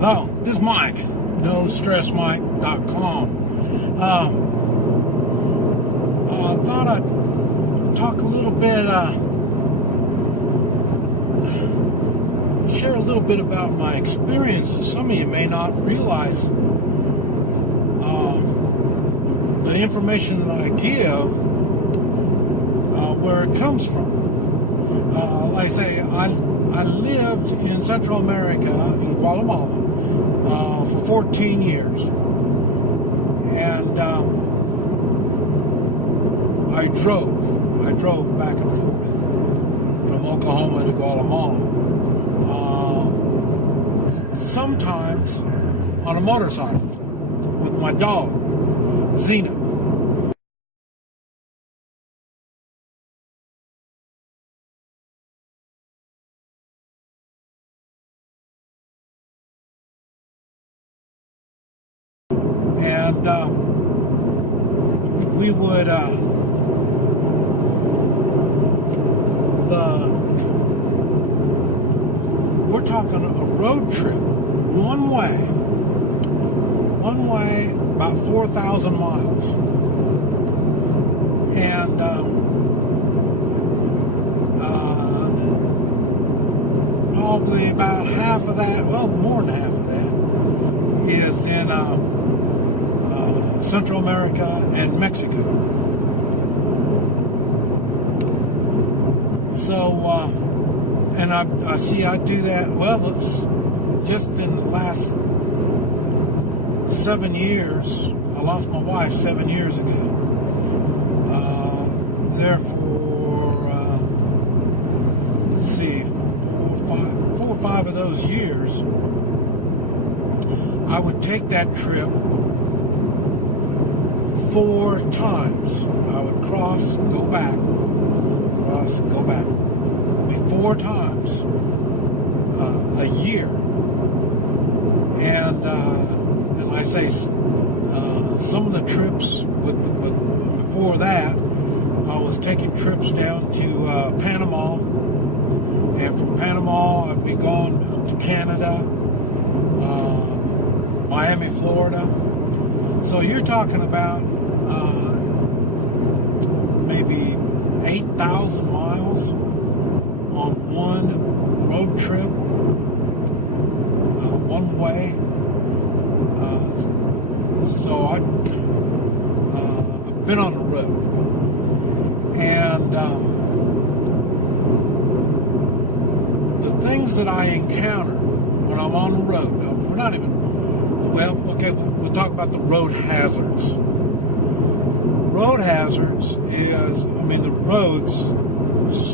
Hello, this is Mike, NoStressMike.com. I thought I'd talk a little bit, share a little bit about my experiences. Some of you may not realize the information that I give, where it comes from. Like I say, I lived in Central America, in Guatemala, for 14 years. And I drove back and forth from Oklahoma to Guatemala. Sometimes on a motorcycle with my dog, Zena. And we would we're talking a road trip, one way about 4,000 miles, and probably about half of that, well, more than half of that is in Central America and Mexico. So, and I do that, well, it's just in the last 7 years. I lost my wife 7 years ago. Therefore, let's see, 4 or 5 of those years, I would take that trip 4 times. I would cross, go back, cross, go back. It'd be 4 times a year. And I say some of the trips before that, I was taking trips down to Panama, and from Panama I'd be going up to Canada, Miami, Florida. So you're talking about maybe 8,000 miles on one road trip, one way. So I've been on the road, and the things that I encounter when I'm on the road, we're not even, well, okay, we'll talk about the road hazards. Road hazards is, I mean, the roads,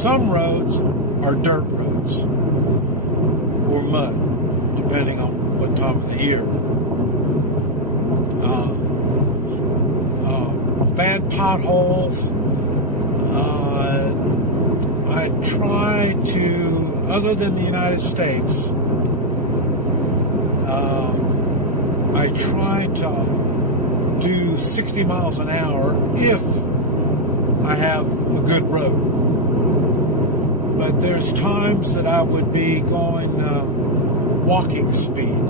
some roads are dirt roads or mud, depending on what time of the year. Bad potholes. I try to, other than the United States, I try to do 60 miles an hour if I have a good road. But there's times that I would be going walking speed.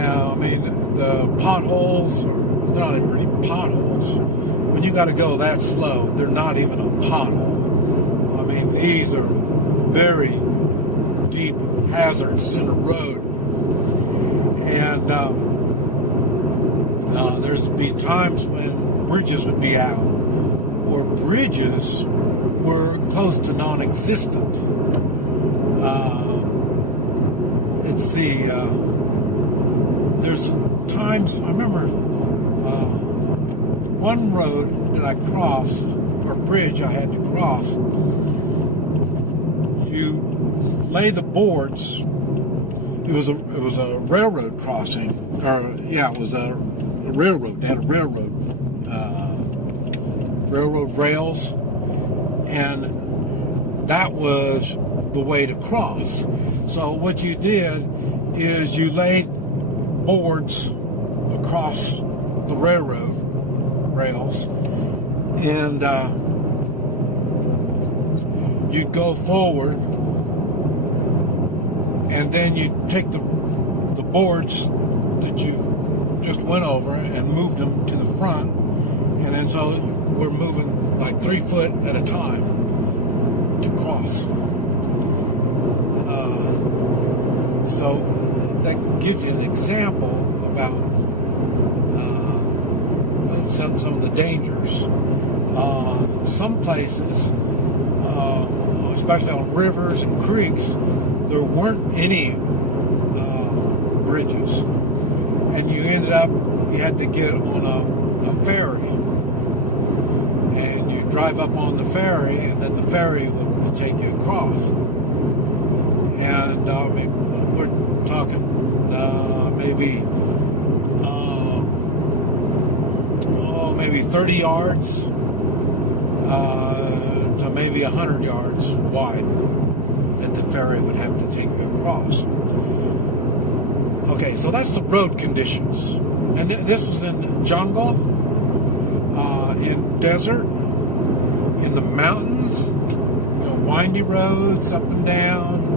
I mean, the potholes, they're not even really potholes. When you got to go that slow, they're not even a pothole. I mean, these are very deep hazards in the road. And there's be times when bridges would be out, or bridges were close to non-existent. Let's see, there's times, I remember one road that I crossed, or bridge I had to cross, you lay the boards. It was a railroad crossing, or yeah, it was a railroad. They had a railroad rails, and that was the way to cross. So what you did is you laid boards across the railroad rails, and you'd go forward, and then you take the the boards that you just went over and moved them to the front, and then so we're moving like 3 foot at a time to cross. So that gives you an example about some of the dangers. Some places, especially on rivers and creeks, there weren't any bridges, and you had to get on a ferry, and you drive up on the ferry, and then the ferry would take you across. And we're talking maybe 30 yards to maybe 100 yards wide that the ferry would have to take you across. Okay, so that's the road conditions. And this is in jungle, in desert, in the mountains, windy roads up and down.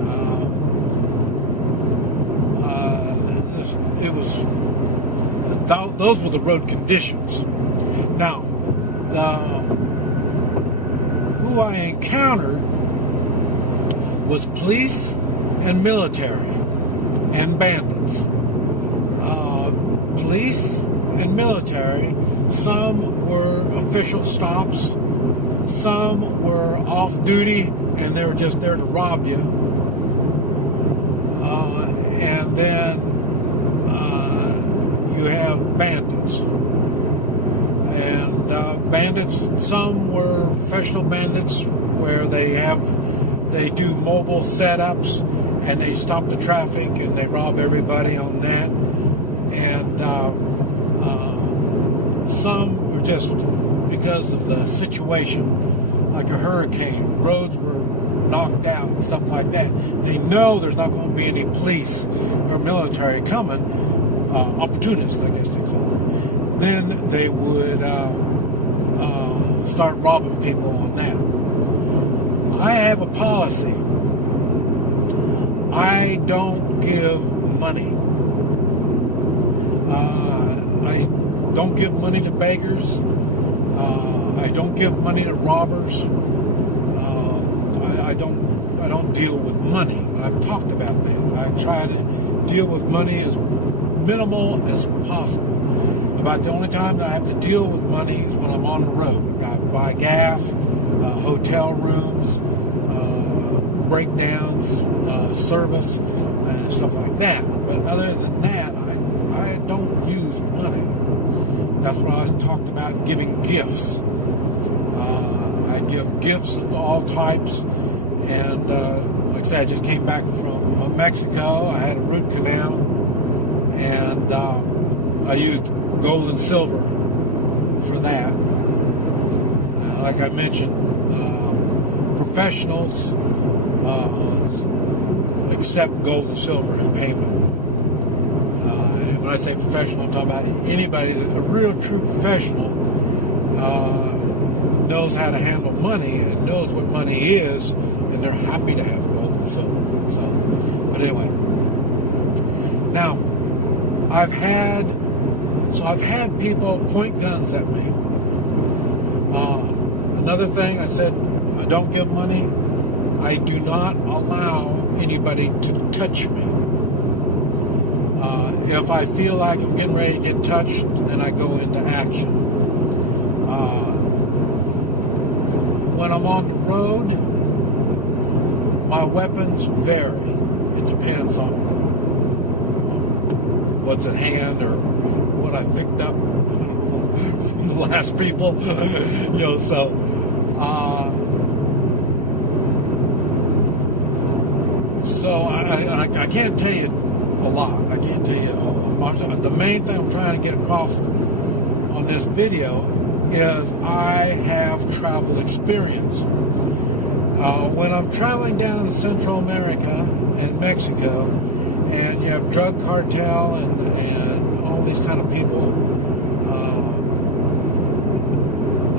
Those were the road conditions. Now, who I encountered was police and military and bandits. Police and military, some were official stops, some were off duty and they were just there to rob you. And then you have bandits. And bandits, some were professional bandits where they do mobile setups and they stop the traffic and they rob everybody on that. And some were just because of the situation, like a hurricane, roads were knocked out and stuff like that. They know there's not going to be any police or military coming, opportunists, I guess they call it. Then they would start robbing people on that. I have a policy. I don't give money. I don't give money to beggars. I don't give money to robbers. I don't deal with money. I've talked about that. I try to deal with money as minimal as possible. About the only time that I have to deal with money is when I'm on the road. I buy gas, hotel rooms, breakdowns, service, and stuff like that. But other than that, I don't use money. That's what I talked about, giving gifts. I give gifts of all types. And like I said, I just came back from Mexico. I had a root canal. And I used gold and silver for that. Like I mentioned, professionals accept gold and silver in payment. And when I say professional, I'm talking about anybody, a real true professional knows how to handle money and knows what money is, and they're happy to have gold and silver. So, but anyway, now I've had people point guns at me. Another thing, I said I don't give money. I do not allow anybody to touch me. If I feel like I'm getting ready to get touched, then I go into action. When I'm on the road, my weapons vary. It depends on what's at hand or what I've picked up from the last people. So I can't tell you a lot. I can't tell you a whole lot. The main thing I'm trying to get across on this video is I have travel experience. When I'm traveling down in Central America and Mexico, and you have drug cartel and all these kind of people,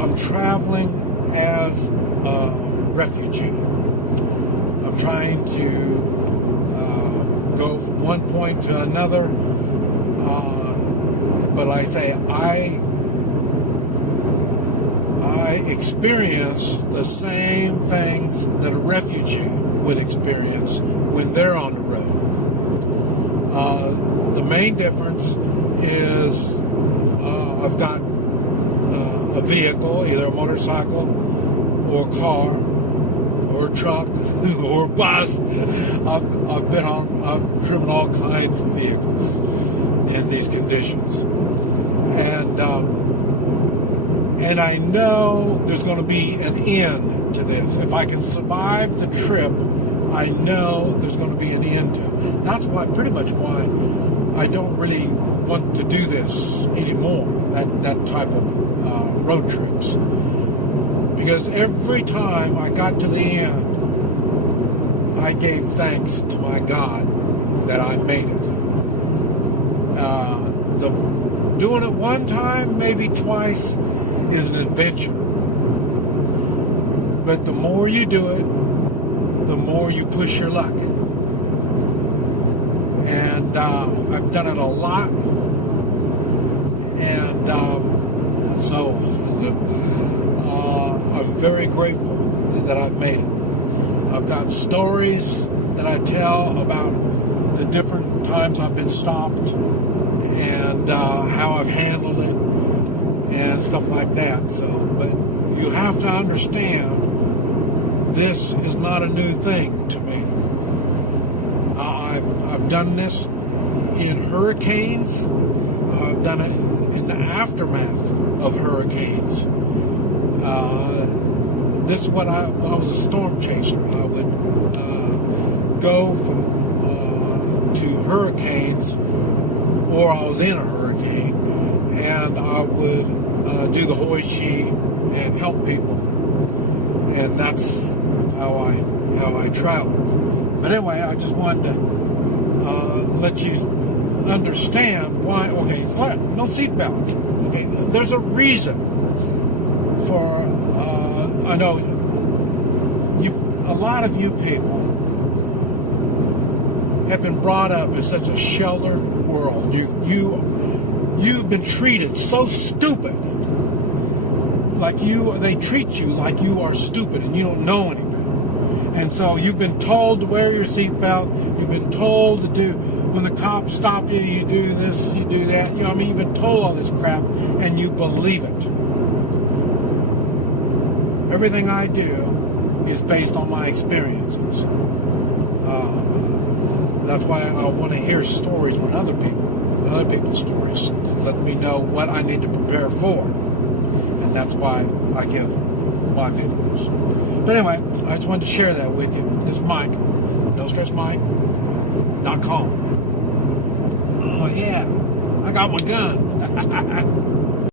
I'm traveling as a refugee. I'm trying to go from one point to another. But like I say, I experience the same things that a refugee would experience when they're on the road. The main difference is I've got a vehicle, either a motorcycle or a car or a truck or a bus. I've driven all kinds of vehicles in these conditions, and I know there's going to be an end to this. If I can survive the trip, I know there's going to be an end to it. That's pretty much why I don't really want to do this anymore, that type of road trips. Because every time I got to the end, I gave thanks to my God that I made it. Doing it one time, maybe twice, is an adventure. But the more you do it, the more you push your luck. And I've done it a lot. And so I'm very grateful that I've made it. I've got stories that I tell about the different times I've been stopped and how I've handled it and stuff like that. So, but you have to understand, this is not a new thing to me. I've done this in hurricanes. I've done it in the aftermath of hurricanes. This is what I was a storm chaser. I would go from to hurricanes, or I was in a hurricane, and I would do the hoishi and help people, and that's how I travel. But anyway, I just wanted to let you understand why. Okay, no seatbelt. Okay, there's a reason for. I know a lot of you people have been brought up in such a sheltered world. You've been treated so stupid. They treat you like you are stupid and you don't know anything. And so you've been told to wear your seatbelt. You've been told to do, when the cops stop you, you do this, you do that. You've been told all this crap and you believe it. Everything I do is based on my experiences. That's why I want to hear stories from other people's stories. Let me know what I need to prepare for. And that's why I give my videos. But anyway, I just wanted to share that with you. This is Mike, NoStressMike.com. Oh yeah, I got my gun.